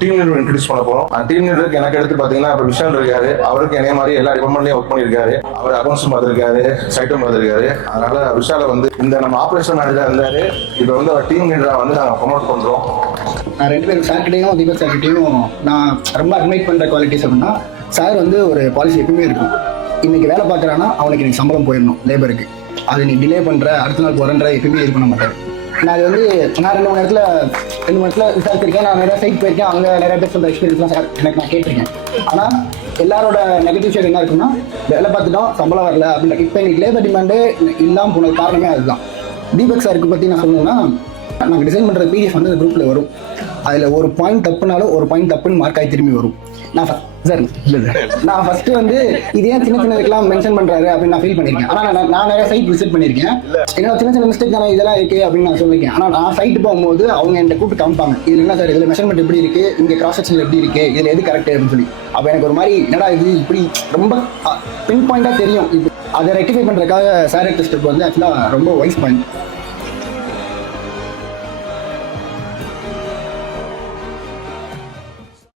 Team leader introduce பண்ண போறோம். அந்த டீம் லீடருக்கு எனக்கு எடுத்து பாத்தீங்கன்னா இப்ப விஷால் இருக்காரு. அவருக்கு என்னைய மாதிரி எல்லா டிபார்ட்மெண்ட்லயும் ஒர்க் பண்ணிருக்காரு. அவர் அக்கௌண்ட்ஸ் பார்த்திருக்காரு, சைட்டும் பார்த்திருக்காரு. அதனால விஷால வந்து இந்த நம்ம ஆபரேஷன் மேனேஜரா இருந்தாரு, இப்ப வந்து அவர் டீம் லீடரா வந்து நாங்க ப்ரொமோட் பண்றோம். நான் 2 பேரும் சார்கிட்டையும் தீபக் சார்கிட்டையும் நான் ரொம்ப அட்மைட் பண்ற குவாலிட்டிஸ் அப்படின்னா, சார் வந்து ஒரு பாலிசி எப்பவுமே இருக்கும். இன்னைக்கு வேலை பார்க்குறான்னா அவனுக்கு இன்னைக்கு சம்பளம் போயிடணும் லேபருக்கு. அது நீ டிலே பண்ற அடுத்த நாள் போறன்ற எப்பவுமே இது பண்ண மாட்டாரு. நான் அது வந்து நான் 2 மணி நேரத்தில் விசாரிச்சிருக்கேன். நான் நிறைய சைட் போயிருக்கேன். அங்கே நிறைய பேர் சொல்ற எக்ஸ்பீரியன்ஸ்லாம் சார் எனக்கு நான் கேட்டிருக்கேன். ஆனால் எல்லாரோட நெகட்டிவ் ஷேட் என்ன இருக்குன்னா, வேலை பார்த்துட்டோம் சம்பளம் வரல அப்படின்ற. இப்போ எங்களுக்கு லேபர் டிமாண்டே இல்லாமல் போன காரணமே அதுதான். தீபக் சாருக்கு பற்றி நான் சொல்லணும்னா, நாங்கள் டிசைன் பண்ணுற பிடிஎஃப் வந்து அந்த குரூப்பில் வரும். அதில் ஒரு பாயிண்ட் தப்புனாலும் ஒரு பாயிண்ட் தப்புன்னு மார்க் ஆகி திரும்பி வரும். நான் ஃபர்ஸ்ட் வந்து இதே சின்ன சின்னதுக்கெல்லாம் மென்ஷன் பண்றாரு அப்படின்னு நான் ஃபீல் பண்ணிருக்கேன். ஆனா நான் நிறைய சைட் விசிட் பண்ணிருக்கேன். என்னோட சின்ன சின்ன மிஸ்டேக் தானே இதெல்லாம் இருக்கு அப்படின்னு நான் சொல்லிருக்கேன். ஆனா நான் சைட் போகும்போது அவங்க என்கிட்ட கூப்பிட்டு காமிப்பாங்க, இதுல என்ன சார், இதுல மெஷர்மெண்ட் எப்படி இருக்கு, இங்க கிராஸ் செக்ஷன் எப்படி இருக்கு, இதுல எது கரெக்ட் அப்படின்னு சொல்லி. அப்ப எனக்கு ஒரு மாதிரி என்னடா இது இப்படி ரொம்ப பின் பாயிண்டா தெரியும். அதை ரெக்டிஃபை பண்றதுக்காக சார் எடுத்த ஸ்டெப் வந்து ஆக்சுவலா ரொம்ப வைஸ் பாயிண்ட்.